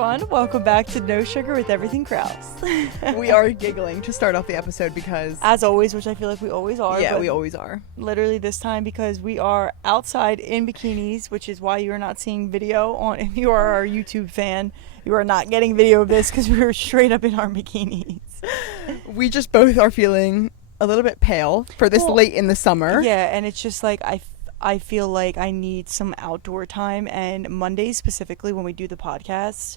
everyone. Welcome back to No Sugar with Everything Kraus. We are giggling to start off the episode because... As always, which I feel like we always are. Yeah, we always are. Literally this time because we are outside in bikinis, which is why you are not seeing video on... If you are our YouTube fan, you are not getting video of this because we were straight up in our bikinis. We just both are feeling a little bit pale for this late in the summer. Yeah, and it's just like I feel like I need some outdoor time, and Mondays specifically when we do the podcast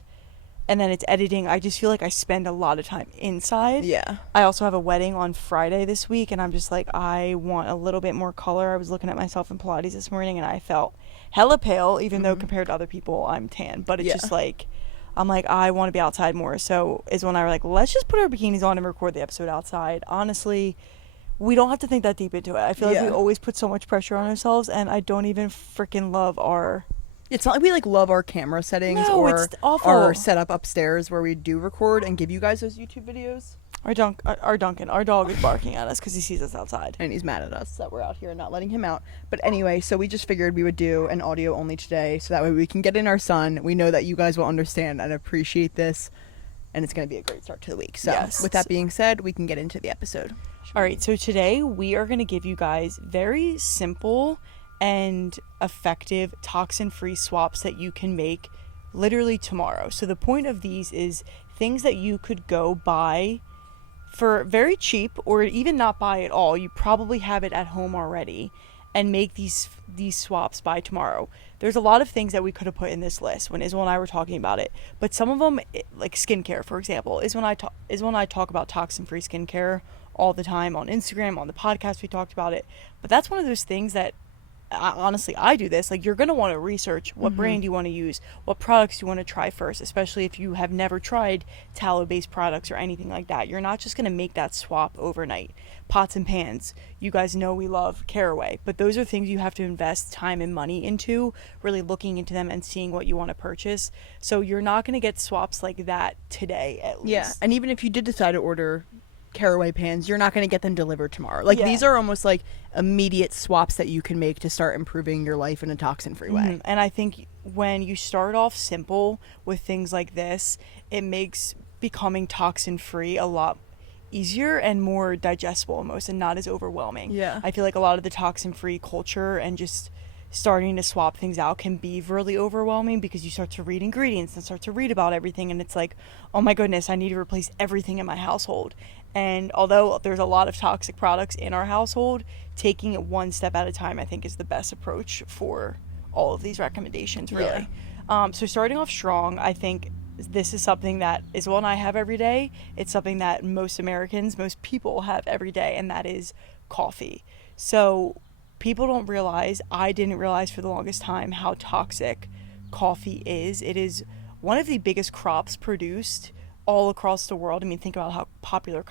and then it's editing, I just feel like I spend a lot of time inside. Yeah. I also have a wedding on Friday this week, and I'm just like, I want a little bit more color. I was looking at myself in Pilates this morning and I felt hella pale, even though compared to other people I'm tan, but it's just like, I'm like, I want to be outside more. So is when I were like, let's just put our bikinis on and record the episode outside. Honestly, we don't have to think that deep into it. I feel like we always put so much pressure on ourselves, and I don't even freaking love our... It's not like we love our camera settings or our setup upstairs where we do record and give you guys those YouTube videos. Our dog is barking at us because he sees us outside. And he's mad at us that we're out here and not letting him out. But anyway, so we just figured we would do an audio only today so that way we can get in our sun. We know that you guys will understand and appreciate this, and it's going to be a great start to the week. So with that being said, we can get into the episode. All right, so today we are going to give you guys very simple and effective toxin-free swaps that you can make literally tomorrow. So the point of these is things that you could go buy for very cheap, or even not buy at all. You probably have it at home already, and make these swaps by tomorrow. There's a lot of things that we could have put in this list when Isabel and I were talking about it, but some of them, like skincare, for example, is when I talk about toxin-free skincare all the time on Instagram, on the podcast we talked about it. But that's one of those things that honestly, I do this. Like, you're going to want to research what brand you want to use, what products you want to try first, especially if you have never tried tallow-based products or anything like that. You're not just going to make that swap overnight. Pots and pans, you guys know we love Caraway, but those are things you have to invest time and money into, really looking into them and seeing what you want to purchase. So you're not going to get swaps like that today, at least. Yeah, and even if you did decide to order Caraway pans, you're not going to get them delivered tomorrow. Like, these are almost like immediate swaps that you can make to start improving your life in a toxin-free way. And I think when you start off simple with things like this, it makes becoming toxin-free a lot easier and more digestible almost, and not as overwhelming. Yeah. I feel like a lot of the toxin-free culture and just starting to swap things out can be really overwhelming because you start to read ingredients and start to read about everything, and it's like, oh my goodness, I need to replace everything in my household. And although there's a lot of toxic products in our household, taking it one step at a time, I think, is the best approach for all of these recommendations, really. So starting off strong, I think this is something that Isabel and I have every day. It's something that most people have every day, and that is coffee. So people don't realize, I didn't realize for the longest time, how toxic coffee is. It is one of the biggest crops produced all across the world. I mean, think about how popular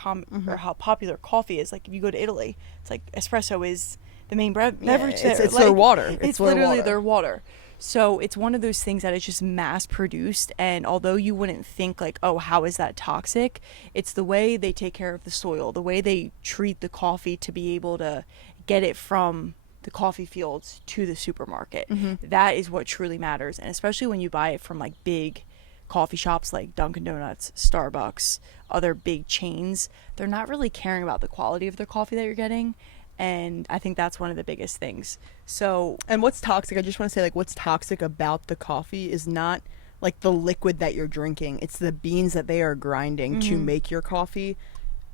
or how popular coffee is. Like, if you go to Italy, it's like espresso is the main beverage there. It's like, their water. It's literally their water. So it's one of those things that is just mass produced, and although you wouldn't think like, oh, how is that toxic? It's the way they take care of the soil, the way they treat the coffee to be able to get it from the coffee fields to the supermarket. That is what truly matters. And especially when you buy it from like big coffee shops like Dunkin' Donuts, Starbucks, other big chains, they're not really caring about the quality of their coffee that you're getting. And I think that's one of the biggest things. So, and what's toxic, I just want to say, like, what's toxic about the coffee is not like the liquid that you're drinking. It's the beans that they are grinding to make your coffee.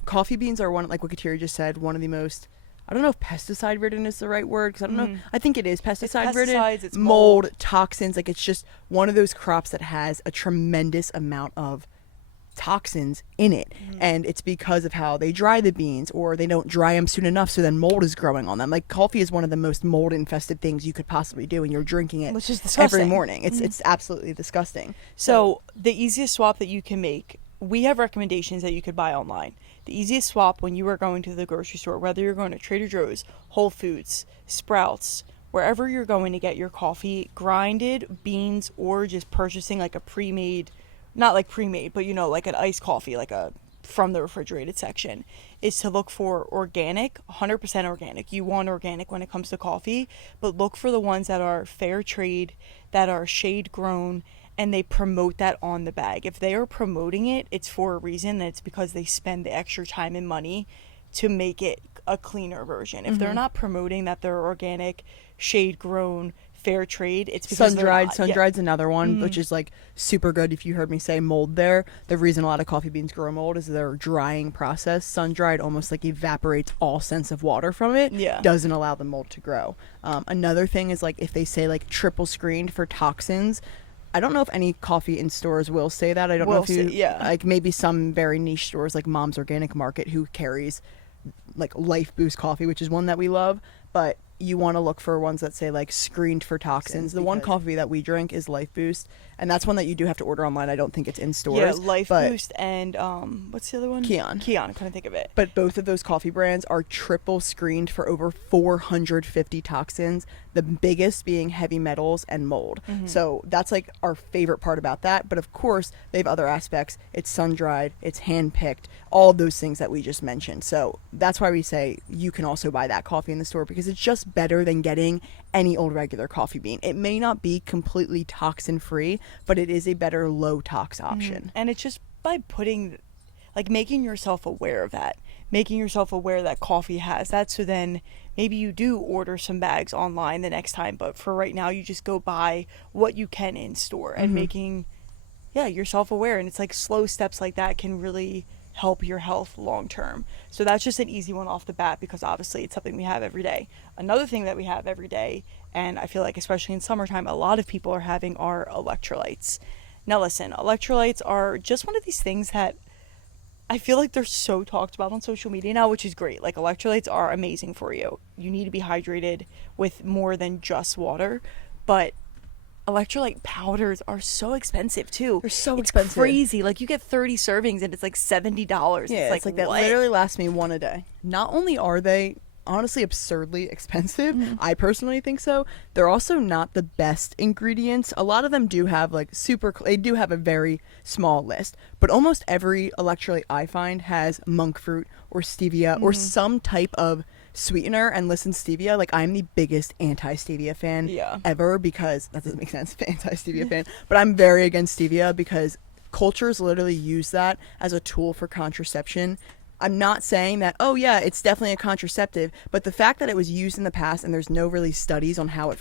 Coffee beans are one, like what Kateri just said, one of the most, I don't know if pesticide ridden is the right word, because I don't know. I think it is pesticide ridden. It's mold, toxins. Like, it's just one of those crops that has a tremendous amount of toxins in it. And it's because of how they dry the beans, or they don't dry them soon enough, so then mold is growing on them. Like, coffee is one of the most mold infested things you could possibly do, and you're drinking it which is disgusting. every morning. It's absolutely disgusting. So the easiest swap that you can make, we have recommendations that you could buy online. The easiest swap when you are going to the grocery store, whether you're going to Trader Joe's, Whole Foods, Sprouts, wherever you're going to get your coffee, grinded beans, or just purchasing like a pre-made, not like pre-made, but you know, like an iced coffee, like a from the refrigerated section, is to look for organic, 100% organic. You want organic when it comes to coffee, but look for the ones that are fair trade, that are shade grown, and they promote that on the bag. If they are promoting it, it's for a reason, and it's because they spend the extra time and money to make it a cleaner version. If they're not promoting that they're organic, shade grown, fair trade, it's because Sun-dried. Sun-dried's another one, which is like super good. If you heard me say mold there, the reason a lot of coffee beans grow mold is their drying process. Sun-dried almost like evaporates all sense of water from it. Yeah. Doesn't allow the mold to grow. Another thing is like if they say like triple screened for toxins, I don't know if any coffee in stores will say that. I don't know if you, like maybe some very niche stores like Mom's Organic Market who carries like Life Boost coffee, which is one that we love, but you want to look for ones that say like screened for toxins. The one coffee that we drink is Life Boost, and that's one that you do have to order online. I don't think it's in stores. Yeah, Life Boost and what's the other one? Kion. I couldn't think of it. But both of those coffee brands are triple screened for over 450 toxins, the biggest being heavy metals and mold. So that's like our favorite part about that. But of course, they have other aspects. It's sun-dried, it's hand-picked, all of those things that we just mentioned. So that's why we say you can also buy that coffee in the store, because it's just better than getting any old regular coffee bean. It may not be completely toxin-free, but it is a better low-tox option. And it's just by putting, like, making yourself aware of that, making yourself aware that coffee has that, so then maybe you do order some bags online the next time, but for right now you just go buy what you can in store, and making yourself aware. And it's like slow steps like that can really help your health long term. So that's just an easy one off the bat, because obviously it's something we have every day. Another thing that we have every day, and I feel like especially in summertime a lot of people are having, are electrolytes. Now listen, electrolytes are just one of these things that I feel like they're so talked about on social media now, which is great. Like, electrolytes are amazing for you. You need to be hydrated with more than just water, but electrolyte powders are so expensive too. They're so it's expensive. Crazy. Like, you get 30 servings and it's like $70. Yeah, it's like that what? literally lasts me one a day. Not only are they honestly absurdly expensive, I personally think so, they're also not the best ingredients. A lot of them do have like they do have a very small list, but almost every electrolyte I find has monk fruit or stevia or some type of sweetener. And listen, stevia, like, I'm the biggest anti-stevia fan ever, because that doesn't make sense, anti-stevia fan, but I'm very against stevia because cultures literally use that as a tool for contraception. I'm not saying that, oh yeah, it's definitely a contraceptive, but the fact that it was used in the past and there's no really studies on how it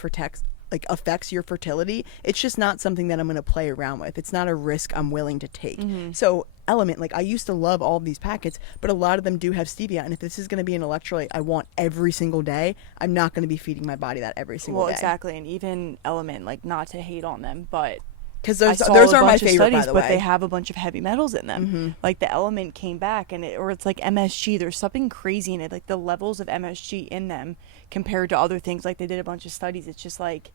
affects your fertility, it's just not something that I'm going to play around with. It's not a risk I'm willing to take. So Element, like, I used to love all of these packets, but a lot of them do have stevia, and if this is going to be an electrolyte I want every single day, I'm not going to be feeding my body that every single day. Well, exactly. And even Element, like, not to hate on them, but because those are my favorite, studies, by the way. But they have a bunch of heavy metals in them. Like, the Element came back, and it's like MSG. There's something crazy in it. Like, the levels of MSG in them compared to other things. Like, they did a bunch of studies. It's just like,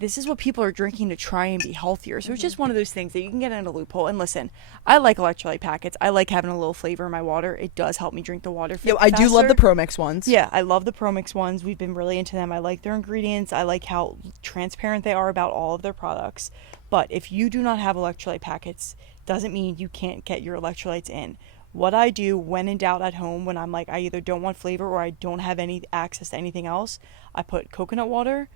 this is what people are drinking to try and be healthier. So it's just one of those things that you can get in a loophole. And listen, I like electrolyte packets. I like having a little flavor in my water. It does help me drink the water faster. I do love the ProMix ones. Yeah, I love the ProMix ones. We've been really into them. I like their ingredients. I like how transparent they are about all of their products. But if you do not have electrolyte packets, doesn't mean you can't get your electrolytes in. What I do when in doubt at home, when I'm like, I either don't want flavor or I don't have any access to anything else, I put coconut water,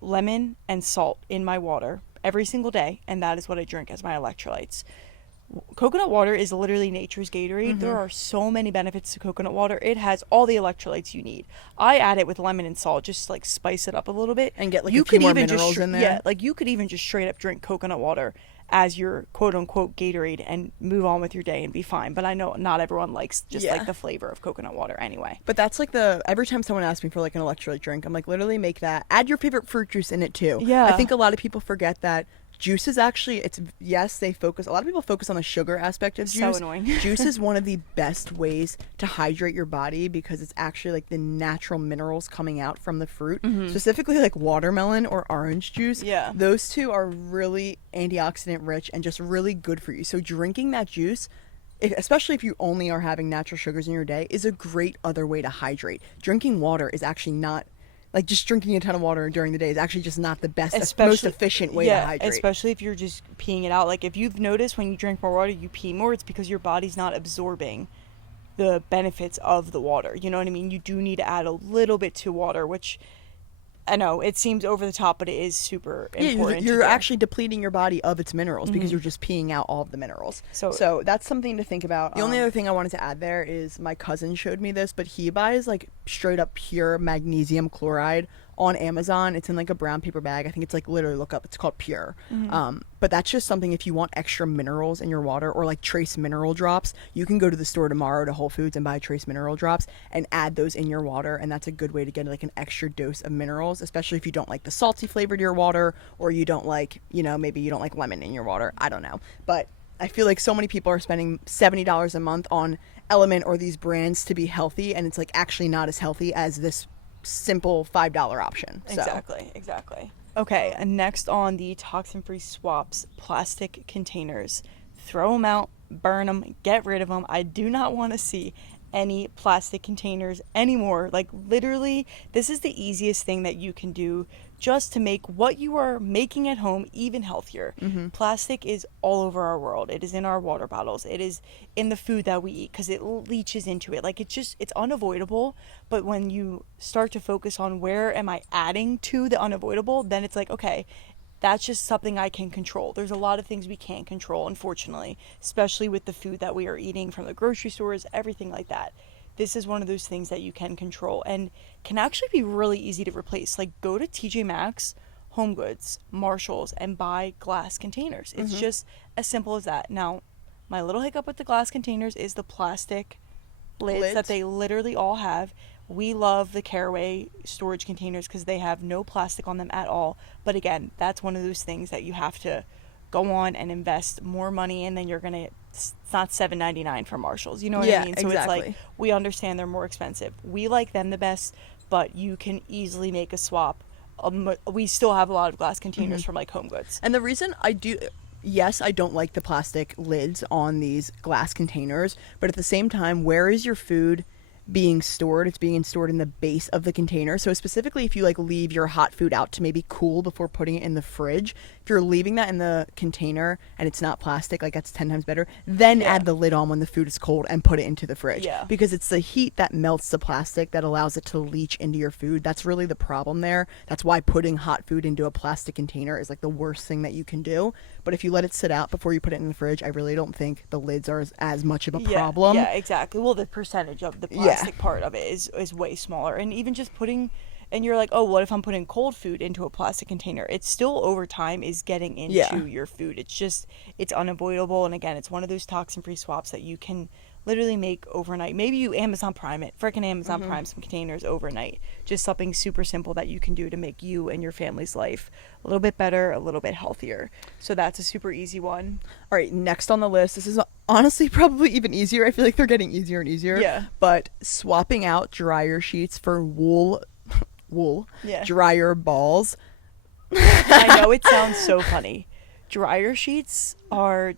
lemon, and salt in my water every single day, and that is what I drink as my electrolytes. Coconut water is literally nature's Gatorade. There are so many benefits to coconut water. It has all the electrolytes you need. I add it with lemon and salt, just like spice it up a little bit and get like a few more minerals in there. Yeah, like, you could even just straight up drink coconut water as your quote unquote Gatorade and move on with your day and be fine. But I know not everyone likes just like the flavor of coconut water anyway. But that's like every time someone asks me for like an electrolyte drink, I'm like, literally make that. Add your favorite fruit juice in it too. Yeah. I think a lot of people forget that juice is actually, a lot of people focus on the sugar aspect of juice. So annoying. Juice is one of the best ways to hydrate your body because it's actually like the natural minerals coming out from the fruit, specifically like watermelon or orange juice. Yeah. Those two are really antioxidant rich and just really good for you. So drinking that juice, especially if you only are having natural sugars in your day, is a great other way to hydrate. Drinking water is actually not, like, just drinking a ton of water during the day is actually just not the best, most efficient way to hydrate. Especially if you're just peeing it out. Like, if you've noticed when you drink more water, you pee more, it's because your body's not absorbing the benefits of the water. You know what I mean? You do need to add a little bit to water, which I know it seems over the top, but it is super Yeah, important. you're actually depleting your body of its minerals because Mhm. you're just peeing out all of the minerals. So- So that's something to think about. The only other thing I wanted to add there is my cousin showed me this, but he buys like straight up pure magnesium chloride on Amazon. It's in like a brown paper bag. I think it's like, literally look up. It's called Pure. But that's just something, if you want extra minerals in your water or like trace mineral drops, you can go to the store tomorrow to Whole Foods and buy trace mineral drops and add those in your water. And that's a good way to get like an extra dose of minerals, especially if you don't like the salty flavor to your water, or you don't like, maybe you don't like lemon in your water. I don't know. But I feel like so many people are spending $70 a month on Element or these brands to be healthy, and it's like actually not as healthy as this simple $5 option. So. Exactly. Okay, and next on the toxin-free swaps, plastic containers. Throw them out, burn them, get rid of them. I do not want to see any plastic containers anymore. Like, literally, this is the easiest thing that you can do just to make what you are making at home even healthier. Plastic is all over our world. It is in our water bottles. It is in the food that we eat because it leaches into it. Like, it's unavoidable. But when you start to focus on where am I adding to the unavoidable, then it's like, okay, that's just something I can control. There's a lot of things we can't control, unfortunately, especially with the food that we are eating from the grocery stores, everything like that. This is one of those things that you can control and can actually be really easy to replace. Like, go to TJ Maxx, Home Goods, Marshalls, and buy glass containers. It's just as simple as that. Now, my little hiccup with the glass containers is the plastic lids that they literally all have. We love the Caraway storage containers because they have no plastic on them at all. But again, that's one of those things that you have to go on and invest more money in. Then you're going to, it's not $7.99 from Marshalls. You know what I mean? So exactly. it's like, we understand they're more expensive. We like them the best, but you can easily make a swap. We still have a lot of glass containers from like Home Goods. And the reason I do, yes, I don't like the plastic lids on these glass containers, but at the same time, where is your food being stored? It's being stored in the base of the container. So specifically, if you like leave your hot food out to maybe cool before putting it in the fridge, if you're leaving that in the container and it's not plastic, like that's 10 times better, then add the lid on when the food is cold and put it into the fridge. Because it's the heat that melts the plastic that allows it to leach into your food. That's really the problem there. That's why putting hot food into a plastic container is like the worst thing that you can do. But if you let it sit out before you put it in the fridge, I really don't think the lids are as much of a problem. Yeah, exactly. Well, the percentage of the plastic part of it is way smaller. And even just putting, and you're like, oh, what if I'm putting cold food into a plastic container? It's still, over time, is getting into your food. It's unavoidable. And again, it's one of those toxin-free swaps that you can literally make overnight. Maybe you Amazon Prime it, freaking Amazon Prime some containers overnight. Just something super simple that you can do to make you and your family's life a little bit better, a little bit healthier. So that's a super easy one. All right, next on the list, this is honestly probably even easier. I feel like they're getting easier and easier. Yeah. But swapping out dryer sheets for wool dryer balls. I know it sounds so funny. Dryer sheets are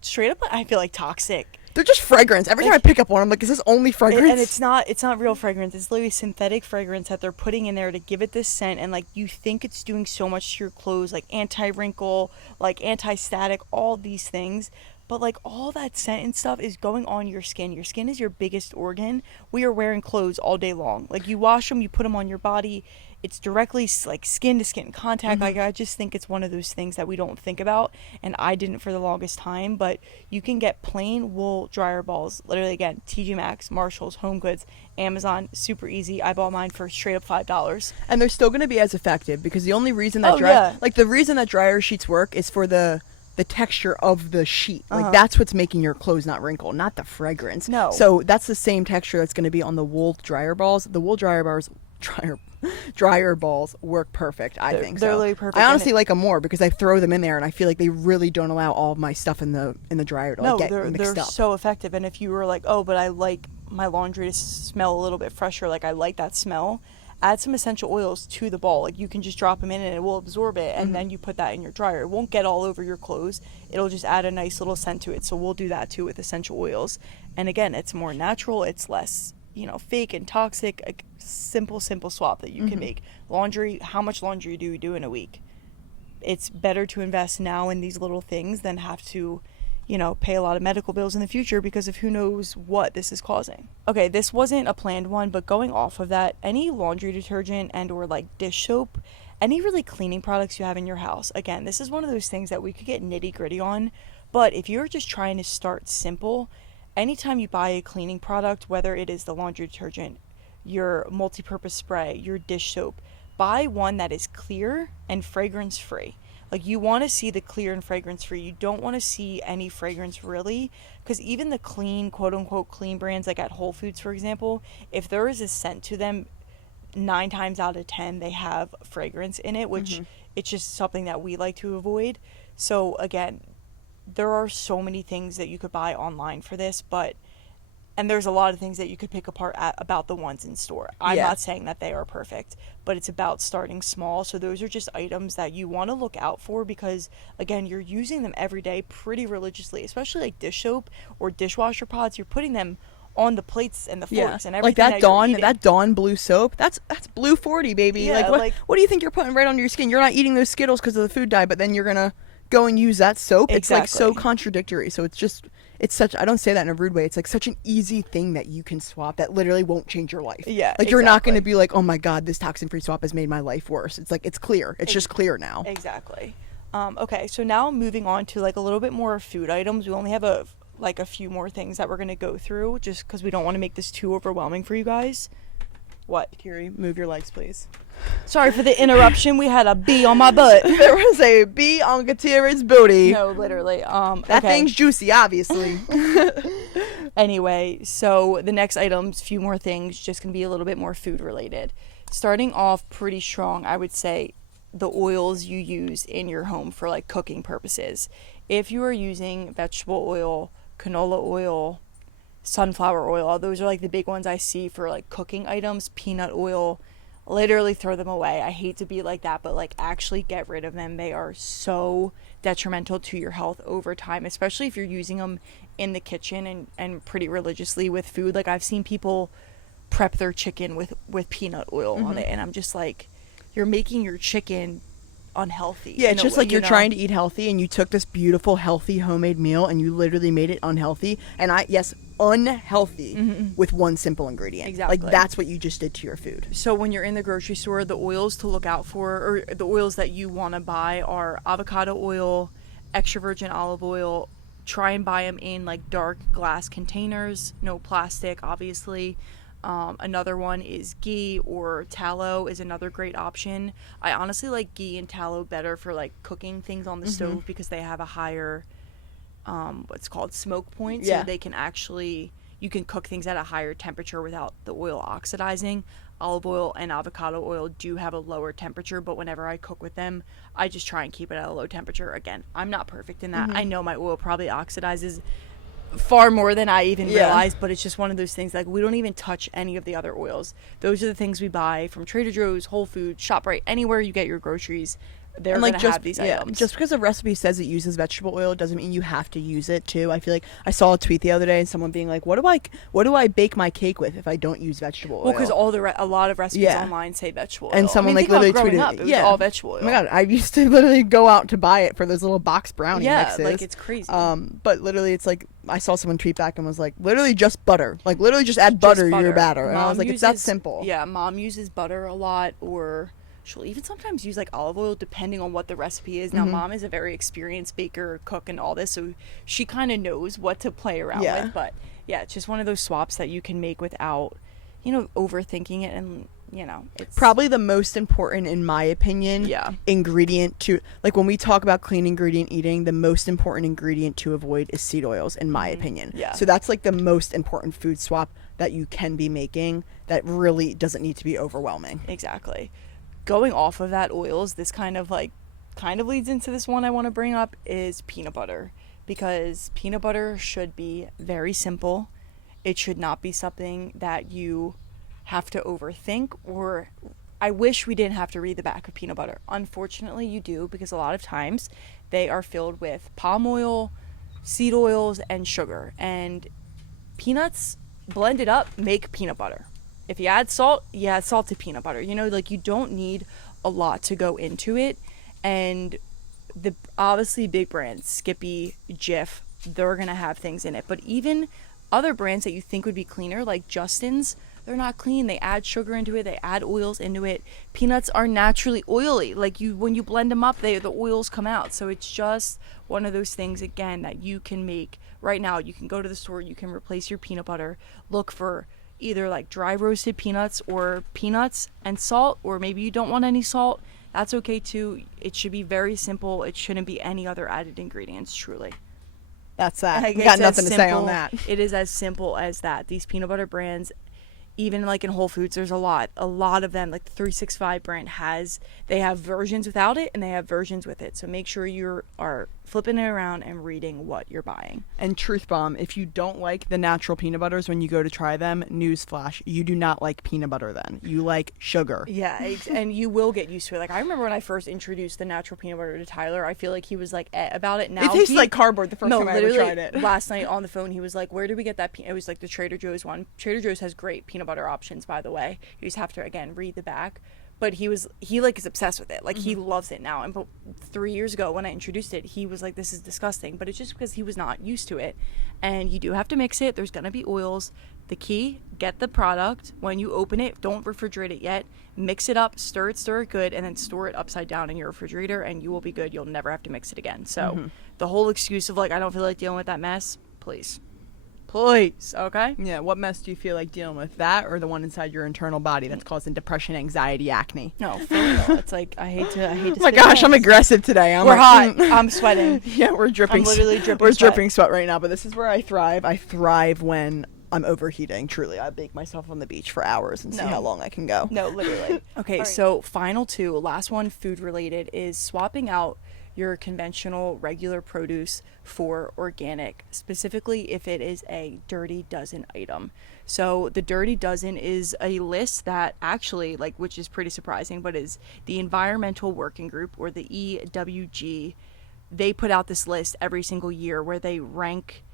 straight up, I feel like, toxic. They're just fragrance. Every time I pick up one, I'm like, is this only fragrance? And it's not real fragrance. It's literally synthetic fragrance that they're putting in there to give it this scent. And like, you think it's doing so much to your clothes, like anti-wrinkle, like anti-static, all these things. But like, all that scent and stuff is going on your skin. Your skin is your biggest organ. We are wearing clothes all day long. Like, you wash them, you put them on your body. It's directly like skin to skin contact. Like, I just think it's one of those things that we don't think about, and I didn't for the longest time. But you can get plain wool dryer balls, literally, again, TJ Maxx, Marshalls, Home Goods, Amazon, super easy. I bought mine for straight up $5. And they're still going to be as effective, because the only reason that the reason that dryer sheets work is for the texture of the sheet. Like, that's what's making your clothes not wrinkle, not the fragrance. No. So that's the same texture that's going to be on the wool dryer balls. The wool dryer balls work perfect. I think they're so. really perfect. I honestly like them more because I throw them in there and I feel like they really don't allow all of my stuff in the dryer to get mixed up. They're so effective. And if you were like, oh, but I like my laundry to smell a little bit fresher, like I like that smell, add some essential oils to the ball. Like, you can just drop them in and it will absorb it, and then you put that in your dryer. It won't get all over your clothes. It'll just add a nice little scent to it. So we'll do that too with essential oils. And again, it's more natural. It's less, fake and toxic. A simple swap that you can make. Laundry, how much laundry do you do in a week? It's better to invest now in these little things than have to, pay a lot of medical bills in the future because of who knows what this is causing. Okay, this wasn't a planned one, but going off of that, any laundry detergent and or like dish soap, any really cleaning products you have in your house, again, this is one of those things that we could get nitty gritty on, but if you're just trying to start simple, anytime you buy a cleaning product, whether it is the laundry detergent, your multi-purpose spray, your dish soap, buy one that is clear and fragrance free. Like, you want to see the clear and fragrance free. You don't want to see any fragrance really, because even the clean, quote unquote clean brands, like at Whole Foods for example, if there is a scent to them, 9 times out of 10 they have fragrance in it, which it's just something that we like to avoid. So again, there are so many things that you could buy online for this, and there's a lot of things that you could pick apart about the ones in store. I'm not saying that they are perfect, but it's about starting small. So those are just items that you want to look out for, because again, you're using them every day pretty religiously, especially like dish soap or dishwasher pods. You're putting them on the plates and the forks and everything. Like that Dawn blue soap, that's blue 40, baby. Yeah, what do you think you're putting right under your skin? You're not eating those Skittles because of the food dye, but then you're gonna go and use that soap. Exactly. It's like so contradictory. So it's such, I don't say that in a rude way, it's like such an easy thing that you can swap that literally won't change your life. Yeah, like you're not going to be like, oh my god, this toxin-free swap has made my life worse. It's like, it's clear, it's just clear now. Exactly. Okay, so now moving on to like a little bit more food items. We only have a few more things that we're going to go through, just because we don't want to make this too overwhelming for you guys. What? Kiri, move your legs, please. Sorry for the interruption. We had a bee on my butt. There was a bee on Katira's booty. No, literally. That thing's juicy, obviously. Anyway, so the next items, few more things, just gonna be a little bit more food related. Starting off pretty strong, I would say the oils you use in your home for like cooking purposes. If you are using vegetable oil, canola oil, sunflower oil, those are like the big ones I see for like cooking items. Peanut oil, literally throw them away. I hate to be like that, but like actually get rid of them. They are so detrimental to your health over time, especially if you're using them in the kitchen and pretty religiously with food. Like, I've seen people prep their chicken with peanut oil on it, and I'm just like, you're making your chicken unhealthy. Yeah, it's just like you're trying to eat healthy, and you took this beautiful healthy homemade meal and you literally made it unhealthy. And unhealthy with one simple ingredient. Exactly. Like, that's what you just did to your food. So when you're in the grocery store, the oils to look out for, or the oils that you want to buy, are avocado oil, extra virgin olive oil. Try and buy them in like dark glass containers, no plastic, obviously. Another one is ghee or tallow is another great option. I honestly like ghee and tallow better for like cooking things on the stove, because they have a higher what's called smoke point, so they can actually, you can cook things at a higher temperature without the oil oxidizing. Olive oil and avocado oil do have a lower temperature, but whenever I cook with them, I just try and keep it at a low temperature. Again, I'm not perfect in that. I know my oil probably oxidizes far more than I even realized, but it's just one of those things, like, we don't even touch any of the other oils. Those are the things we buy from Trader Joe's, Whole Foods, ShopRite, anywhere you get your groceries. They're like, gonna have these items. Just because a recipe says it uses vegetable oil doesn't mean you have to use it too. I feel like I saw a tweet the other day and someone being like, what do I bake my cake with if I don't use vegetable oil? Well, because a lot of recipes online say vegetable oil. And someone literally tweeted up, it was all vegetable oil. Oh my god, I used to literally go out to buy it for those little box brownie mixes. Yeah, like, it's crazy. But literally, it's like, I saw someone tweet back and was like, literally just butter. Like, literally just add butter to your batter. And I was like, it's that simple. Yeah, Mom uses butter a lot, or she'll even sometimes use like olive oil depending on what the recipe is. Now, Mom is a very experienced baker, cook, and all this, so she kind of knows what to play around with. But yeah, it's just one of those swaps that you can make without, overthinking it. And it's probably the most important, in my opinion, ingredient to, like, when we talk about clean ingredient eating, the most important ingredient to avoid is seed oils, in my opinion. So that's like the most important food swap that you can be making that really doesn't need to be overwhelming. Exactly. Going off of that, oils, this kind of leads into this one I want to bring up, is peanut butter, because peanut butter should be very simple. It should not be something that you have to overthink, or I wish we didn't have to read the back of peanut butter. Unfortunately, you do, because a lot of times they are filled with palm oil, seed oils, and sugar, and peanuts blended up make peanut butter. If you add salt, you add salt to peanut butter. Like, you don't need a lot to go into it. And the obviously big brands, Skippy, Jif, they're going to have things in it. But even other brands that you think would be cleaner, like Justin's, they're not clean. They add sugar into it. They add oils into it. Peanuts are naturally oily. Like when you blend them up, the oils come out. So it's just one of those things, again, that you can make right now. You can go to the store. You can replace your peanut butter. Look for either like dry roasted peanuts or peanuts and salt, or maybe you don't want any salt. That's okay too. It should be very simple. It shouldn't be any other added ingredients, truly. That's that. Like, We got nothing to say on that. It is as simple as that. These peanut butter brands, even like in Whole Foods, there's a lot of them. Like the 365 brand they have versions without it and they have versions with it. So make sure you are flipping it around and reading what you're buying. And truth bomb, if you don't like the natural peanut butters when you go to try them, newsflash, you do not like peanut butter then. You like sugar. Yeah, and you will get used to it. Like I remember when I first introduced the natural peanut butter to Tyler, I feel like he was like about it. Now it tastes like cardboard the first time I ever tried it. Last night on the phone, he was like, "Where did we get that?" It was like the Trader Joe's one. Trader Joe's has great peanut butter options, by the way. You just have to again read the back. But he like is obsessed with it. Like he loves it now. And but 3 years ago when I introduced it, he was like, "This is disgusting." But it's just because he was not used to it. And you do have to mix it. There's gonna be oils. The key: get the product. When you open it, don't refrigerate it yet. Mix it up, stir it good, and then store it upside down in your refrigerator, and you will be good. You'll never have to mix it again. So the whole excuse of like, I don't feel like dealing with that mess, please, okay? Yeah, what mess do you feel like dealing with? That or the one inside your internal body that's causing depression, anxiety, acne? No, for real. It's like I hate to. Oh my gosh, I'm aggressive today. We're hot. I'm sweating. Yeah, we're dripping. I'm literally dripping. We're dripping sweat right now. But this is where I thrive. I thrive when I'm overheating. Truly, I bake myself on the beach for hours and see how long I can go. No, literally. Okay, right. So final two, last one, food related, is swapping out your conventional regular produce for organic, specifically if it is a Dirty Dozen item. So the Dirty Dozen is a list that actually, like, which is pretty surprising, but is the Environmental Working Group, or the EWG. They put out this list every single year where they rank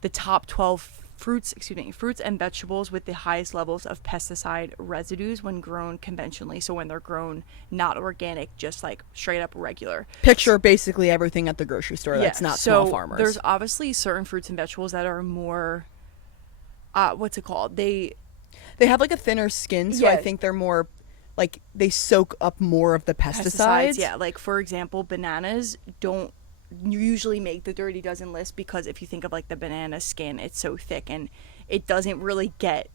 the top 12 fruits and vegetables with the highest levels of pesticide residues when grown conventionally. So when they're grown not organic, just like straight up regular. Picture basically everything at the grocery store that's not small farmers. There's obviously certain fruits and vegetables that are more what's it called? They have like a thinner skin, so I think they're more like they soak up more of the pesticides. Yeah, like for example, bananas don't usually make the Dirty Dozen list because if you think of like the banana skin, it's so thick and it doesn't really get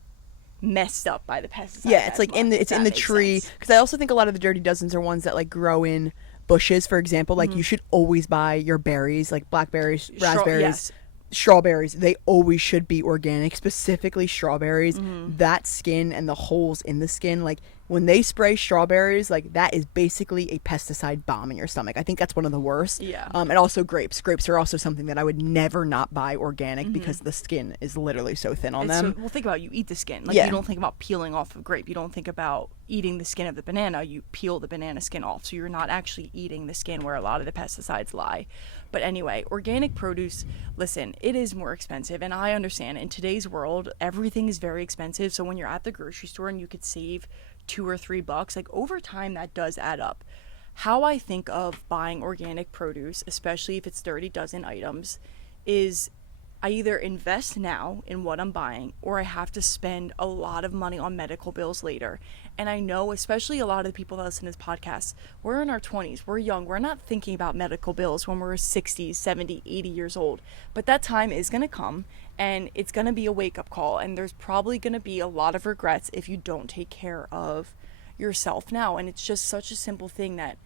messed up by the pesticides. Yeah, it's like in the tree. Because I also think a lot of the Dirty Dozens are ones that like grow in bushes. For example, like you should always buy your berries, like blackberries, raspberries, strawberries. They always should be organic, specifically strawberries. That skin and the holes in the skin, like when they spray strawberries, like that is basically a pesticide bomb in your stomach. I think that's one of the worst. Yeah. And also grapes. Grapes are also something that I would never not buy organic because the skin is literally so thin on them. So, well, think about it, you eat the skin. Like you don't think about peeling off a grape. You don't think about eating the skin of the banana. You peel the banana skin off. So you're not actually eating the skin where a lot of the pesticides lie. But anyway, organic produce, listen, it is more expensive. And I understand in today's world, everything is very expensive. So when you're at the grocery store and you could save $2 or $3, like over time that does add up. How I think of buying organic produce, especially if it's Dirty Dozen items, is I either invest now in what I'm buying or I have to spend a lot of money on medical bills later. And I know, especially a lot of the people that listen to this podcast, we're in our 20s, we're young, we're not thinking about medical bills when we're 60, 70, 80 years old. But that time is going to come and it's going to be a wake-up call, and there's probably going to be a lot of regrets if you don't take care of yourself now. And it's just such a simple thing that,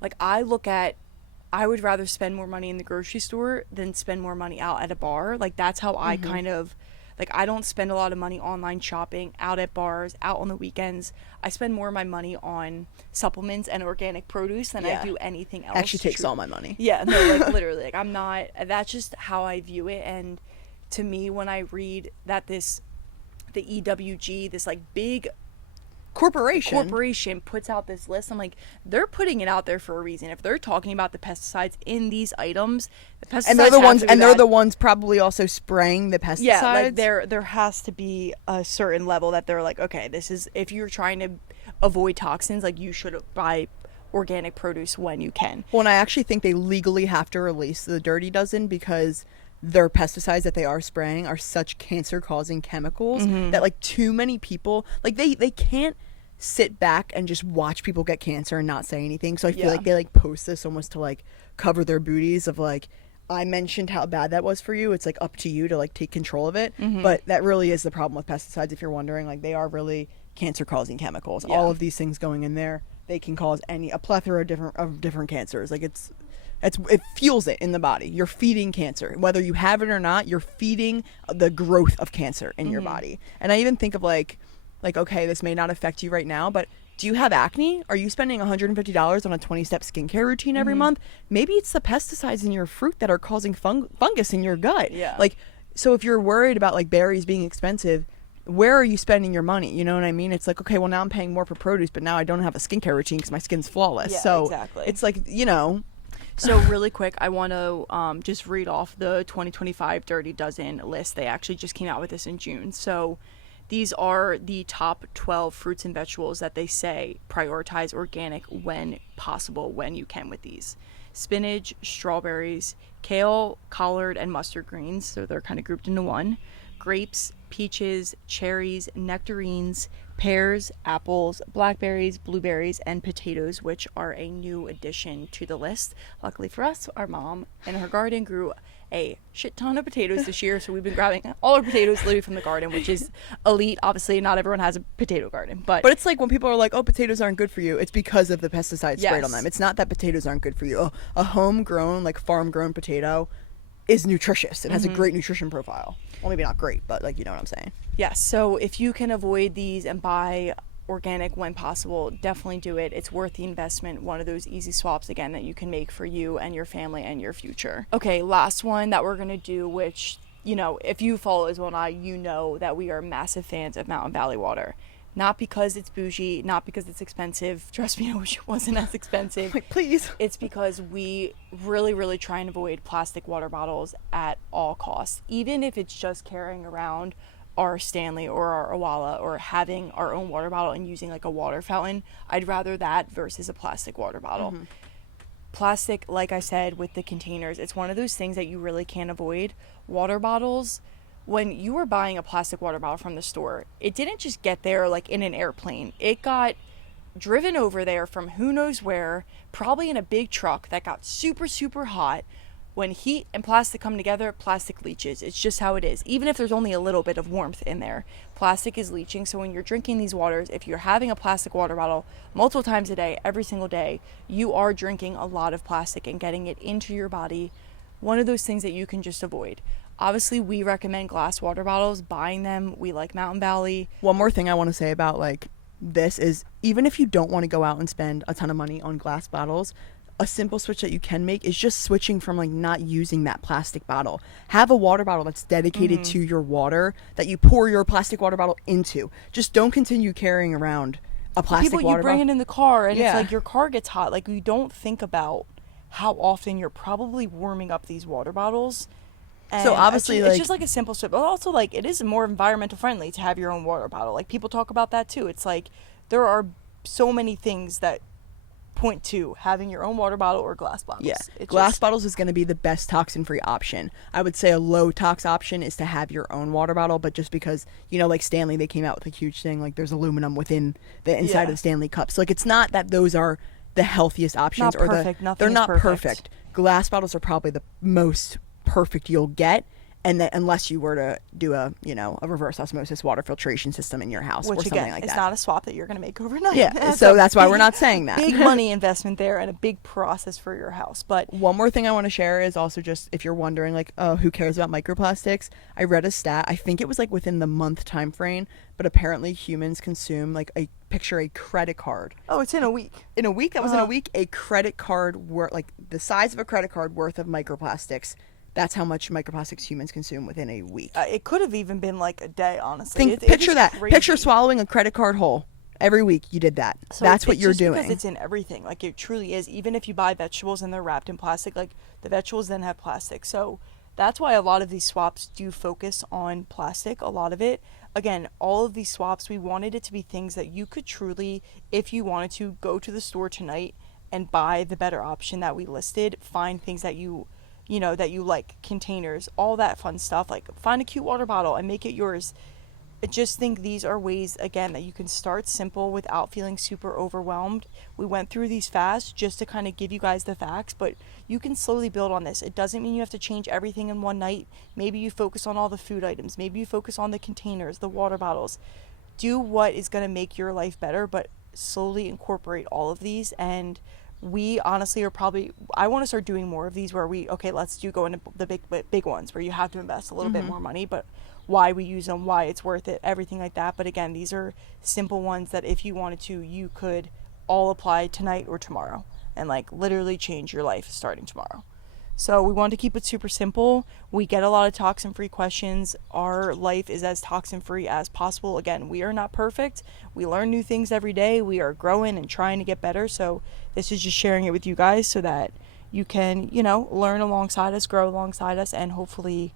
like, I would rather spend more money in the grocery store than spend more money out at a bar. Like, that's how I kind of, like, I don't spend a lot of money online shopping, out at bars, out on the weekends. I spend more of my money on supplements and organic produce than I do anything else. Actually takes all my money. Yeah, no, like, literally. Like, I'm not, that's just how I view it. And to me, when I read that the EWG, this, like, big corporation puts out this list, I'm like, they're putting it out there for a reason. If they're talking about the pesticides in these items, the pesticides they're the ones probably also spraying the pesticides. Yeah, like there has to be a certain level that they're like, okay, this is, if you're trying to avoid toxins, like, you should buy organic produce when you can. Well, and I actually think they legally have to release the Dirty Dozen because their pesticides that they are spraying are such cancer causing chemicals that like too many people like they can't sit back and just watch people get cancer and not say anything. So I feel like they like post this almost to like cover their booties of like, I mentioned how bad that was for you. It's like up to you to like take control of it. But that really is the problem with pesticides. If you're wondering, like they are really cancer causing chemicals. All of these things going in there, they can cause a plethora of different cancers. Like it fuels it in the body. You're feeding cancer. Whether you have it or not, you're feeding the growth of cancer in your body. And I even think of like, okay, this may not affect you right now, but do you have acne? Are you spending $150 on a 20-step skincare routine every month? Maybe it's the pesticides in your fruit that are causing fungus in your gut. Yeah. Like, so if you're worried about like berries being expensive, where are you spending your money? You know what I mean? It's like, okay, well now I'm paying more for produce, but now I don't have a skincare routine because my skin's flawless. Yeah, so exactly. it's like, you know. So really quick, I want to just read off the 2025 Dirty Dozen list. They actually just came out with this in June. So these are the top 12 fruits and vegetables that they say prioritize organic when possible, when you can with these. Spinach, strawberries, kale, collard, and mustard greens. So they're kind of grouped into one. Grapes, peaches, cherries, nectarines, pears, apples, blackberries, blueberries, and potatoes, which are a new addition to the list. Luckily for us, our mom in her garden grew a shit ton of potatoes this year, so we've been grabbing all our potatoes literally from the garden, which is elite. Obviously, not everyone has a potato garden, but it's like when people are like, oh, potatoes aren't good for you, it's because of the pesticides sprayed on them. It's not that potatoes aren't good for you. A homegrown, like farm-grown potato is nutritious. It has a great nutrition profile. Well, maybe not great, but like, you know what I'm saying. Yes, so if you can avoid these and buy organic when possible, definitely do it. It's worth the investment. One of those easy swaps again that you can make for you and your family and your future. Okay, last one that we're gonna do, which, you know, if you follow as well and I, you know that we are massive fans of Mountain Valley water. Not because it's bougie, not because it's expensive. Trust me, I wish it wasn't as expensive. Like, please. It's because we really try and avoid plastic water bottles at all costs. Even if it's just carrying around our Stanley or our Awala or having our own water bottle and using like a water fountain, I'd rather that versus a plastic water bottle. Plastic, like I said, with the containers, it's one of those things that you really can't avoid. Water bottles, when you were buying a plastic water bottle from the store, it didn't just get there like in an airplane. It got driven over there from who knows where, probably in a big truck that got super hot. When heat and plastic come together, plastic leaches. It's just how it is. Even if there's only a little bit of warmth in there, plastic is leaching. So when you're drinking these waters, if you're having a plastic water bottle multiple times a day, every single day, you are drinking a lot of plastic and getting it into your body. One of those things that you can just avoid. Obviously, we recommend glass water bottles, buying them. We like Mountain Valley. One more thing I want to say about like this is, even if you don't want to go out and spend a ton of money on glass bottles, a simple switch that you can make is just switching from like not using that plastic bottle. Have a water bottle that's dedicated to your water that you pour your plastic water bottle into. Just don't continue carrying around a plastic water bottle. You bring it in the car and it's like your car gets hot. Like, you don't think about how often you're probably warming up these water bottles. And so obviously it's just like a simple switch, but also like it is more environmental friendly to have your own water bottle. Like, people talk about that too. It's like there are so many things that point to having your own water bottle or glass bottles. Yeah, glass bottles is going to be the best toxin-free option. I would say a low-tox option is to have your own water bottle, but just because, you know, like Stanley, they came out with a huge thing, like there's aluminum within the inside of the Stanley cup. So like it's not that those are the healthiest options. Not perfect. Nothing they're is not perfect. Glass bottles are probably the most perfect you'll get. And that unless you were to do a reverse osmosis water filtration system in your house, which or something again, like it's that. not a swap that you're going to make overnight. Yeah, so that's why we're not saying that. Big money investment there and a big process for your house. But one more thing I want to share is also just, if you're wondering like, oh, who cares about microplastics? I read a stat. I think it was like within the month time frame, but apparently humans consume like a credit card. Oh, it's in a week. In a week? That was in a week. A credit card worth, like the size of a credit card worth of microplastics. That's how much microplastics humans consume within a week. It could have even been like a day, honestly. Picture that. Crazy. Picture swallowing a credit card whole. Every week you did that. So that's what you're doing. Because it's in everything. Like, it truly is. Even if you buy vegetables and they're wrapped in plastic, like the vegetables then have plastic. So that's why a lot of these swaps do focus on plastic, a lot of it. Again, all of these swaps, we wanted it to be things that you could truly, if you wanted to, go to the store tonight and buy the better option that we listed. Find things that you that you like, containers, all that fun stuff. Like, find a cute water bottle and make it yours. I just think these are ways, again, that you can start simple without feeling super overwhelmed. We went through these fast just to kind of give you guys the facts, but you can slowly build on this. It doesn't mean you have to change everything in one night. Maybe you focus on all the food items. Maybe you focus on the containers, the water bottles. Do what is going to make your life better, but slowly incorporate all of these. And we honestly are probably, I want to start doing more of these where let's go into the big ones where you have to invest a little bit more money, but why we use them, why it's worth it, everything like that. But again, these are simple ones that if you wanted to, you could all apply tonight or tomorrow and like literally change your life starting tomorrow. So we want to keep it super simple. We get a lot of toxin-free questions. Our life is as toxin-free as possible. Again, we are not perfect. We learn new things every day. We are growing and trying to get better. So this is just sharing it with you guys so that you can, learn alongside us, grow alongside us, and hopefully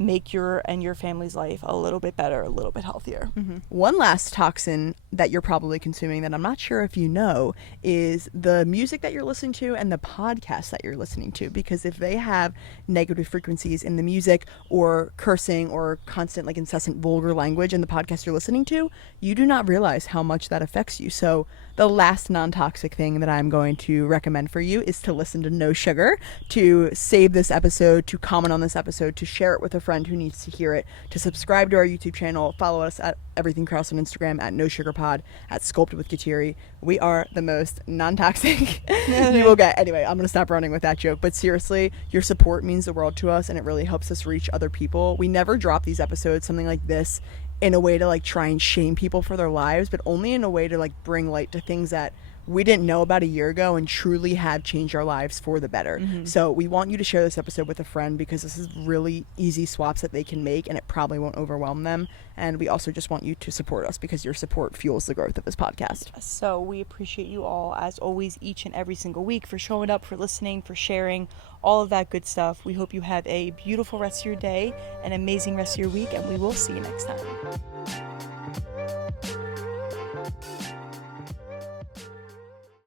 make your and your family's life a little bit better, a little bit healthier. One last toxin that you're probably consuming that I'm not sure if you know is the music that you're listening to and the podcasts that you're listening to, because if they have negative frequencies in the music or cursing or constant like incessant vulgar language in the podcast you're listening to, you do not realize how much that affects you. So the last non-toxic thing that I'm going to recommend for you is to listen to No Sugar, to save this episode, to comment on this episode, to share it with a friend who needs to hear it, to subscribe to our YouTube channel, follow us at Everything Cross on Instagram, at No Sugar Pod, at Sculpted with Kateri. We are the most non-toxic you will get. Anyway, I'm going to stop running with that joke, but seriously, your support means the world to us and it really helps us reach other people. We never drop these episodes, something like this, in a way to like try and shame people for their lives, but only in a way to like bring light to things that we didn't know about a year ago and truly have changed our lives for the better. So we want you to share this episode with a friend because this is really easy swaps that they can make and it probably won't overwhelm them. And we also just want you to support us because your support fuels the growth of this podcast. So we appreciate you all, as always, each and every single week, for showing up, for listening, for sharing, all of that good stuff. We hope you have a beautiful rest of your day, an amazing rest of your week, and we will see you next time.